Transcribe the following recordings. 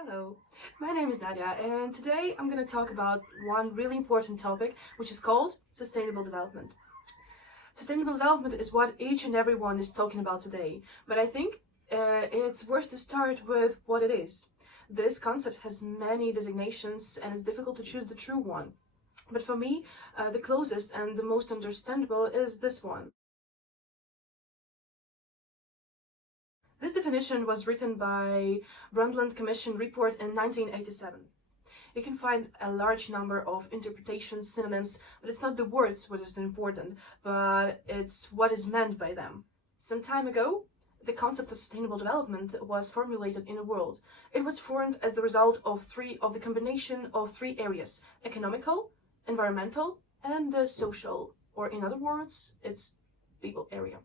Hello, my name is Nadia, and today I'm going to talk about one really important topic, which is called sustainable development. Sustainable development is what each and everyone is talking about today, but I think it's worth to start with what it is. This concept has many designations, and it's difficult to choose the true one. But for me, the closest and the most understandable is this one. This definition was written by Brundtland Commission report in 1987. You can find a large number of interpretations, synonyms, but it's not the words what is important, but it's what is meant by them. Some time ago, the concept of sustainable development was formulated in the world. It was formed as the result of the combination of three areas: economical, environmental, and the social, or in other words, it's people area.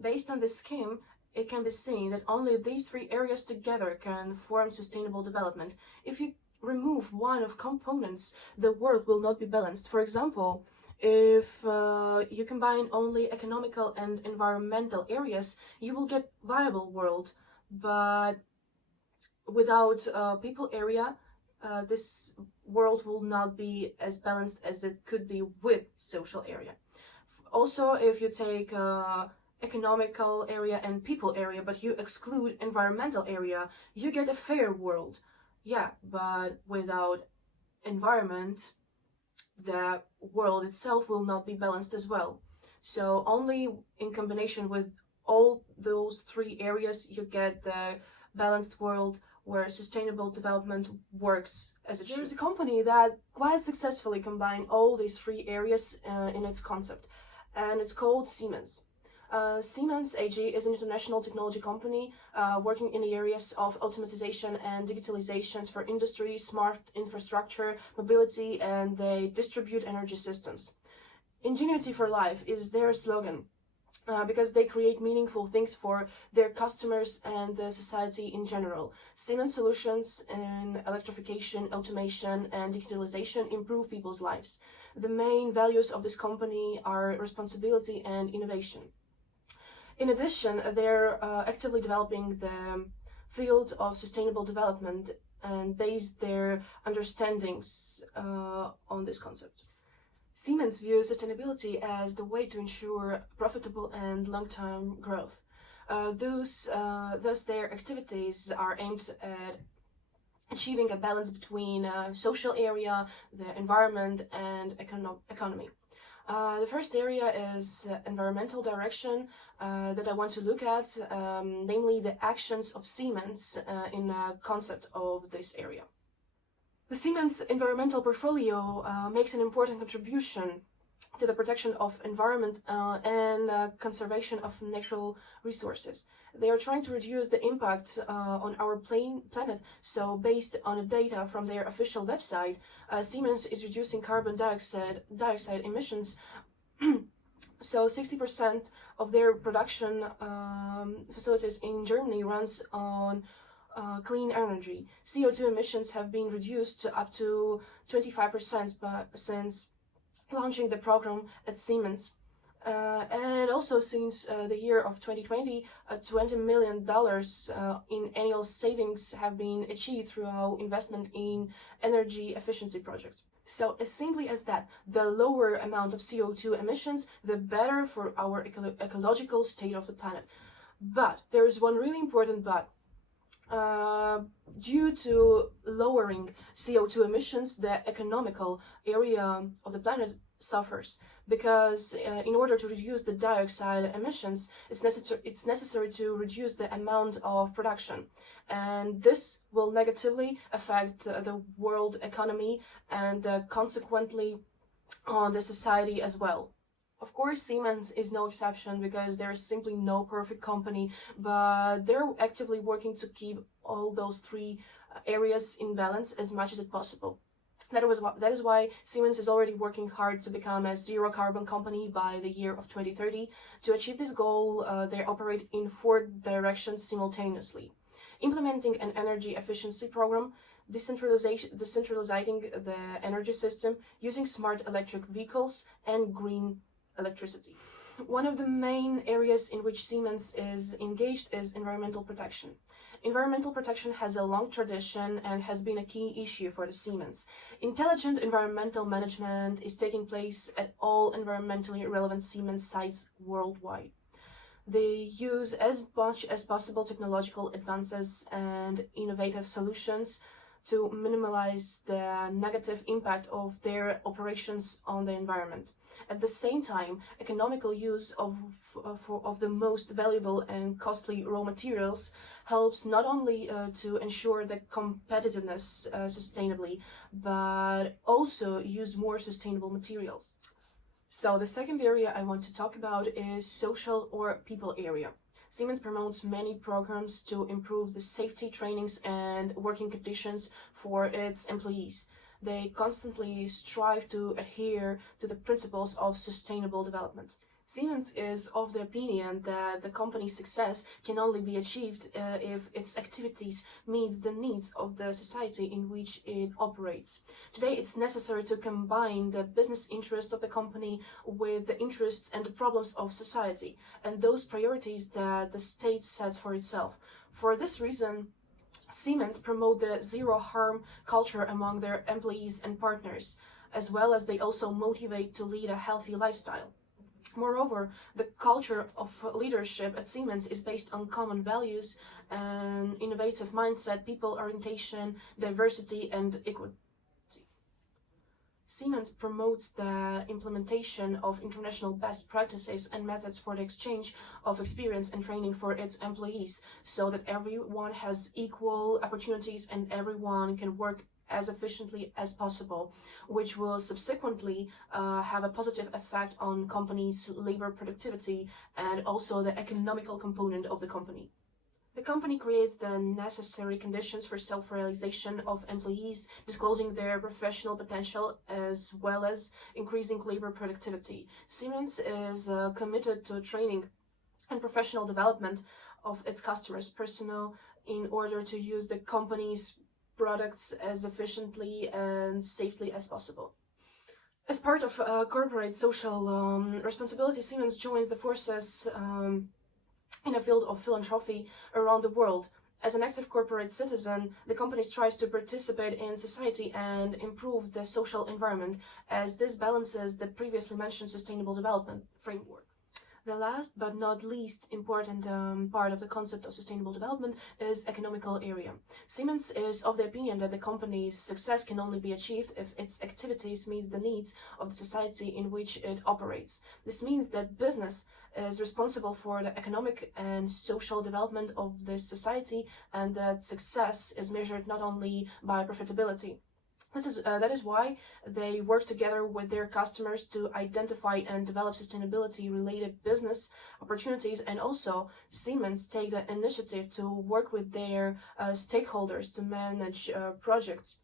Based on this scheme, it can be seen that only these three areas together can form sustainable development. If you remove one of components, the world will not be balanced. For example, if you combine only economical and environmental areas, you will get viable world, but without people area, this world will not be as balanced as it could be with social area. Also, if you take economical area and people area, but you exclude environmental area, you get a fair world. Yeah, but without environment, the world itself will not be balanced as well. So only in combination with all those three areas, you get the balanced world where sustainable development works as it should. There is a company that quite successfully combined all these three areas in its concept, and it's called Siemens. Siemens AG is an international technology company working in the areas of automatization and digitalizations for industry, smart infrastructure, mobility, and they distribute energy systems. Ingenuity for life is their slogan because they create meaningful things for their customers and the society in general. Siemens solutions in electrification, automation, and digitalization improve people's lives. The main values of this company are responsibility and innovation. In addition, they're actively developing the field of sustainable development and base their understandings on this concept. Siemens views sustainability as the way to ensure profitable and long-term growth. Thus, their activities are aimed at achieving a balance between social area, the environment, and economy. The first area is environmental direction that I want to look at, namely the actions of Siemens in the concept of this area. The Siemens environmental portfolio makes an important contribution to the protection of environment and conservation of natural resources. They are trying to reduce the impact on our planet, so based on the data from their official website, Siemens is reducing carbon dioxide emissions. So 60% of their production facilities in Germany runs on clean energy. CO2 emissions have been reduced to up to 25% since launching the program at Siemens. And also since the year of 2020, $20 million in annual savings have been achieved through our investment in energy efficiency projects. So as simply as that, the lower amount of CO2 emissions, the better for our ecological state of the planet. But there is one really important but. Due to lowering CO2 emissions, the economical area of the planet suffers because in order to reduce the dioxide emissions, it's necessary to reduce the amount of production, and this will negatively affect the world economy and consequently on the society as well. Of course, Siemens is no exception because there is simply no perfect company, but they're actively working to keep all those three areas in balance as much as possible. That is why Siemens is already working hard to become a zero carbon company by the year of 2030. To achieve this goal, they operate in 4 directions simultaneously: implementing an energy efficiency program, decentralizing the energy system, using smart electric vehicles, and green electricity. One of the main areas in which Siemens is engaged is environmental protection. Environmental protection has a long tradition and has been a key issue for the Siemens. Intelligent environmental management is taking place at all environmentally relevant Siemens sites worldwide. They use as much as possible technological advances and innovative solutions to minimize the negative impact of their operations on the environment. At the same time, economical use of the most valuable and costly raw materials helps not only to ensure the competitiveness sustainably, but also use more sustainable materials. So the second area I want to talk about is social or people area. Siemens promotes many programs to improve the safety trainings and working conditions for its employees. They constantly strive to adhere to the principles of sustainable development. Siemens is of the opinion that the company's success can only be achieved if its activities meet the needs of the society in which it operates. Today, it's necessary to combine the business interests of the company with the interests and the problems of society, and those priorities that the state sets for itself. For this reason, Siemens promote the zero-harm culture among their employees and partners, as well as they also motivate to lead a healthy lifestyle. Moreover, the culture of leadership at Siemens is based on common values, an innovative mindset, people orientation, diversity, and equity. Siemens promotes the implementation of international best practices and methods for the exchange of experience and training for its employees, so that everyone has equal opportunities and everyone can work as efficiently as possible, which will subsequently have a positive effect on company's labor productivity and also the economical component of the company. The company creates the necessary conditions for self-realization of employees, disclosing their professional potential as well as increasing labor productivity. Siemens is committed to training and professional development of its customers' personnel in order to use the company's products as efficiently and safely as possible. As part of corporate social responsibility, Siemens joins the forces in a field of philanthropy around the world. As an active corporate citizen, the company strives to participate in society and improve the social environment, as this balances the previously mentioned sustainable development framework. The last but not least important part of the concept of sustainable development is economical area. Siemens is of the opinion that the company's success can only be achieved if its activities meet the needs of the society in which it operates. This means that business is responsible for the economic and social development of this society, and that success is measured not only by profitability. That is why they work together with their customers to identify and develop sustainability-related business opportunities, and also Siemens take the initiative to work with their stakeholders to manage projects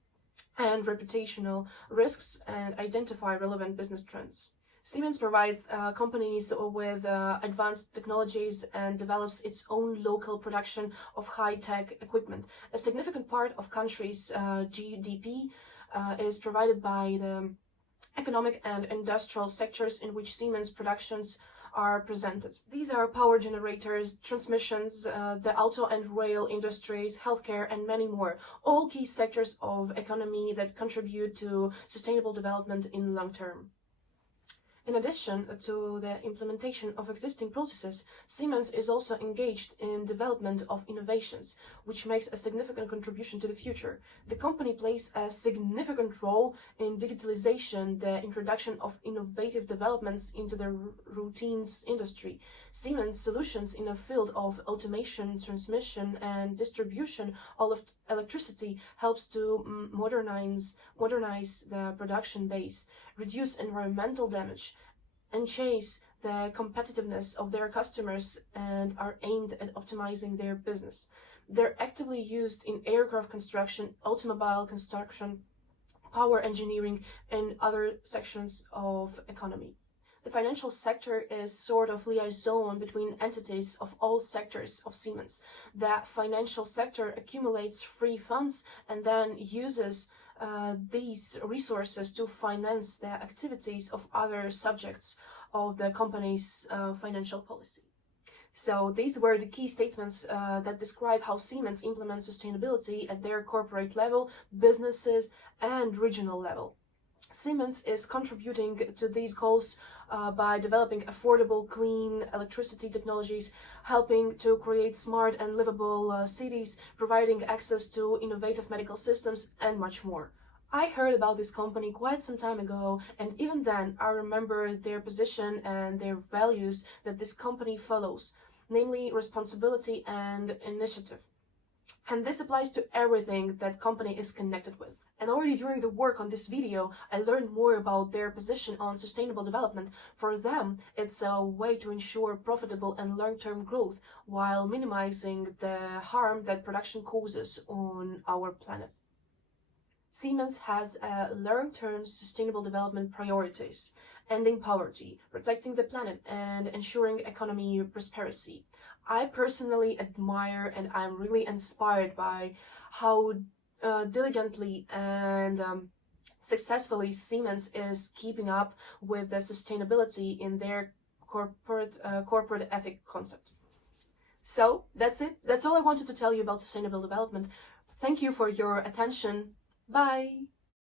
and reputational risks and identify relevant business trends. Siemens provides companies with advanced technologies and develops its own local production of high-tech equipment. A significant part of country's GDP is provided by the economic and industrial sectors in which Siemens productions are presented. These are power generators, transmissions, the auto and rail industries, healthcare, and many more, all key sectors of economy that contribute to sustainable development in long term. In addition to the implementation of existing processes, Siemens is also engaged in development of innovations, which makes a significant contribution to the future. The company plays a significant role in digitalization, the introduction of innovative developments into the routines industry. Siemens solutions in the field of automation, transmission, and distribution of electricity helps to modernize the production base, reduce environmental damage, enhance the competitiveness of their customers, and are aimed at optimizing their business. They're actively used in aircraft construction, automobile construction, power engineering, and other sections of economy. The financial sector is sort of liaison between entities of all sectors of Siemens. The financial sector accumulates free funds and then uses these resources to finance the activities of other subjects of the company's financial policy. So these were the key statements that describe how Siemens implements sustainability at their corporate level, businesses, and regional level. Siemens is contributing to these goals by developing affordable, clean electricity technologies, helping to create smart and livable cities, providing access to innovative medical systems, and much more. I heard about this company quite some time ago, and even then I remember their position and their values that this company follows, namely responsibility and initiative. And this applies to everything that company is connected with. And already during the work on this video, I learned more about their position on sustainable development. For them, it's a way to ensure profitable and long-term growth while minimizing the harm that production causes on our planet. Siemens has long-term sustainable development priorities: ending poverty, protecting the planet, and ensuring economy prosperity. I personally admire and I'm really inspired by how diligently and successfully Siemens is keeping up with the sustainability in their corporate ethic concept. So that's it. That's all I wanted to tell you about sustainable development. Thank you for your attention. Bye!